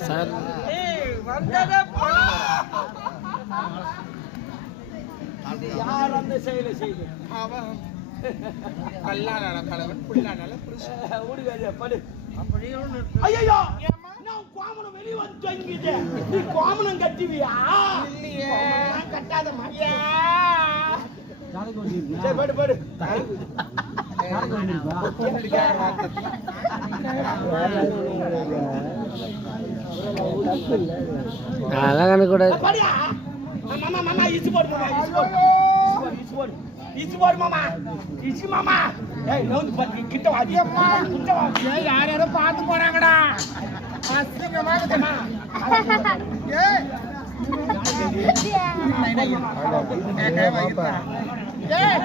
sir யார் அந்த செயலை செய்து கல்லானால கணவன் புல்லானால புருஷன் ஊடுகாரியா படு அப்படியே ஐயோ நான் கோமணம் வெளிய வந்து தொங்கிட்டே நீ கோமணம் கட்டுவியா இல்லையே கட்டாத மாட்டியா சரி படு படு அழகான கூட படியா மாமா மாமா இச்சு போடு மாமா இச்சு போடு மாமா இச்சு மாமா ஏய் நோந்து பத்தி கிட்ட வாடியம்மா கிட்ட வாடி ஏய் யார் யாரோ பாத்து போறாங்கடா அசிங்கமா இருக்குமா ஏய் ஏய்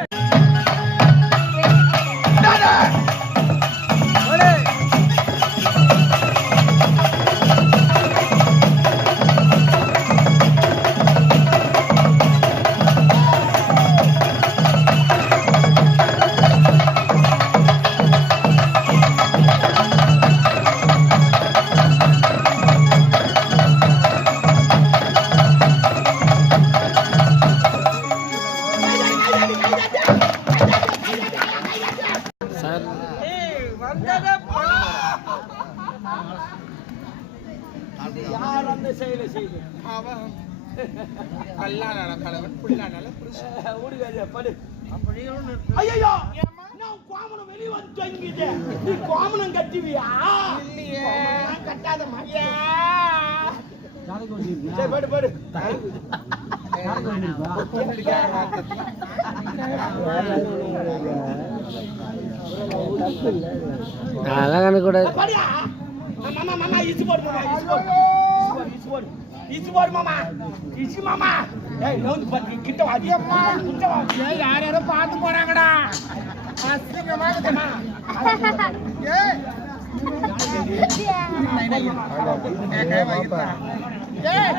சார் யார் அந்த செயலை செய்து கல்லானால கணவன் புல்லானால புருஷன் ஊடுகாரியா படு அப்படியே ஐயோ நான் கோமணம் வெளிய வந்து தொங்கிட்டே நீ கோமணம் கட்டுவியா இல்லையே கட்டாத மாட்டியா சரி படு படு அழகான கூட படியா மாமா மாமா இச்சு போடு மாமா இச்சு போடு மாமா இச்சு மாமா ஏய் நோந்து பத்தி கிட்ட வாடியம்மா கிட்ட வாடி ஏய் யார் யாரோ பாத்து போறாங்கடா அசிங்கமா இருக்குமா ஏய் ஏய்